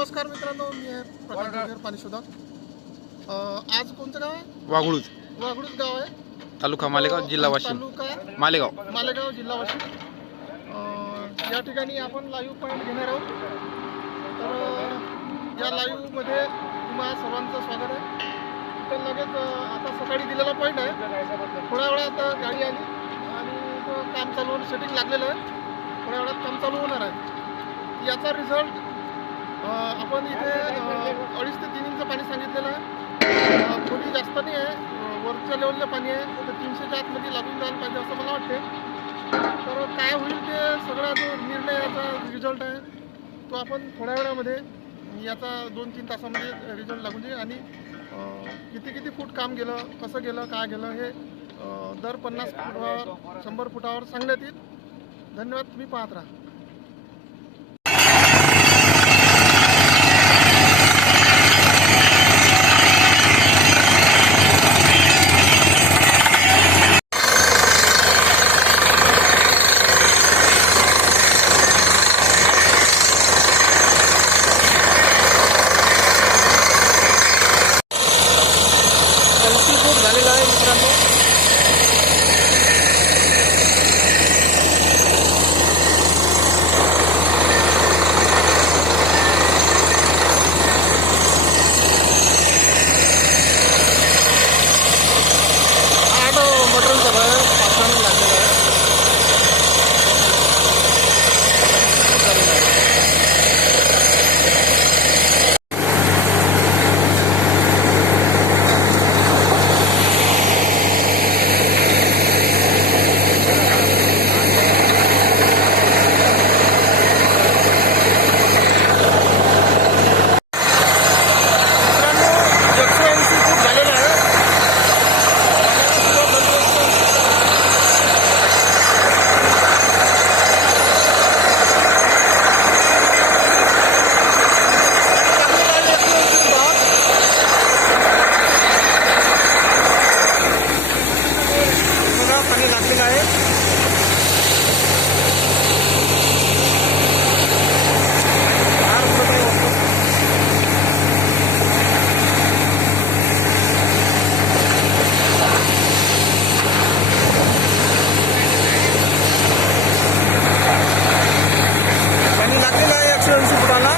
नमस्कार मित्रांनो मी आहे प्रकाश जोगेर अं, आज कोणतं गाव आहे? वाघळूज. वाघडूच गाव आहे. तालुका मालेगाव जिल्हा वाशिम. तालुका मालेगाव. मालेगाव जिल्हा वाशिम. अं, या ठिकाणी आपण लाईव्ह पॉईंट घेणार आहोत. तर अं, या लाईव्हमध्ये तुम्हा सर्वांचं स्वागत आहे. तर लगेच अं, आता सकाळी दिलेला पॉईंट आहे. थोड्या वेळात अं, गाडी आली आणि तो काम चालू होऊन सेटिंग लागलेलं आहे. थोड्या वेळात काम चालू होणार आहे. याचा रिझल्ट आपण इथे अडीच ते तीन इंच पाणी सांगितलेलं आहे. खोली जास्त नाही आहे. वरच्या लेवलचं पाणी आहे. तर तीनशेच्या आतमध्ये लागून जायला पाहिजे असं मला वाटते. तर काय होईल ते सगळा जो निर्णयाचा रिझल्ट आहे तो आपण थोड्या वेळामध्ये याचा दोन तीन तासामध्ये रिझल्ट लागून जाईल. आणि किती किती फूट काम गेलं कसं गेलं काय गेलं हे दर पन्नास फुटावर शंभर फुटावर सांगण्यात येईल. धन्यवाद. तुम्ही पाहत राहा ऐंशी फूट झालेला आहे मित्रांनो आठ मटेरियल सगळं पाचवण लागलेलं आहे झालेलं आहे. मित्रांनो एकशे ऐंशी फूट झालेलं आहे बघा, पाणी लागलेलं आहे फार मोठं काही वाटतं. पाणी लागलेलं आहे एकशे ऐंशी फुटाला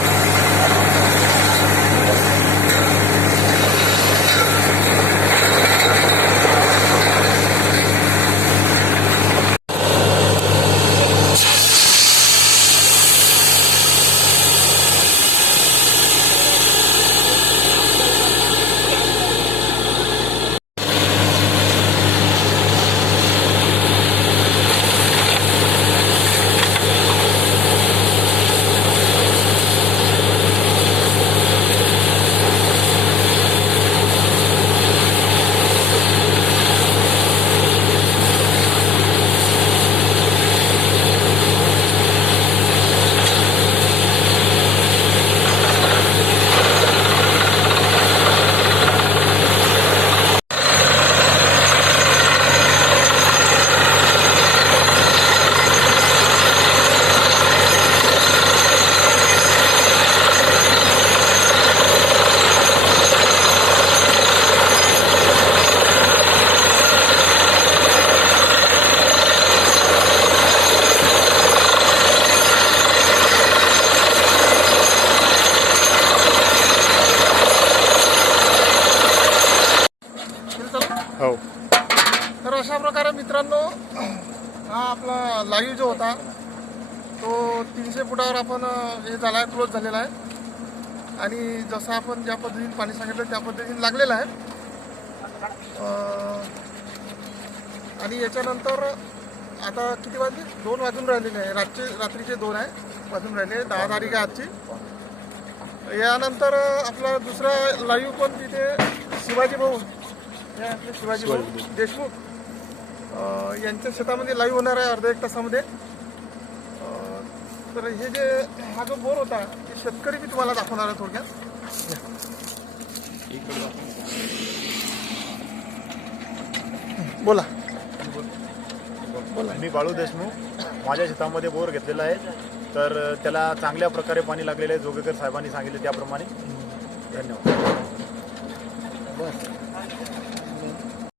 हो तर अशा प्रकारे मित्रांनो हा आपला लाईव्ह जो होता तो तीनशे फुटावर आपण हे झाला आहे क्लोज झालेला आहे. आणि जसं आपण ज्या पद्धतीने पाणी सांगितलं त्या पद्धतीने लागलेलं आहे. आणि याच्यानंतर आता किती वाजले? दोन वाजून राहिलेले आहे. रातचे रात्रीचे दोन आहे. वाजून राहिले. दहा तारीख आहे आजची. यानंतर आपला दुसरा लाईव्ह पण तिथे शिवाजी भाऊ शिवाजी भाऊ. देशमुख. यांच्या शेतामध्ये लाईव्ह होणार आहे अर्ध्या एक तासामध्ये. तर हे जे हा जो बोर होता ते शेतकरी मी तुम्हाला दाखवणार आहे थोडक्यात. बोला. बोला. मी बाळू देशमुख माझ्या शेतामध्ये बोर घेतलेला आहे. तर त्याला चांगल्या प्रकारे पाणी लागलेलं आहे जोगेकर साहेबांनी सांगितले त्याप्रमाणे. धन्यवाद.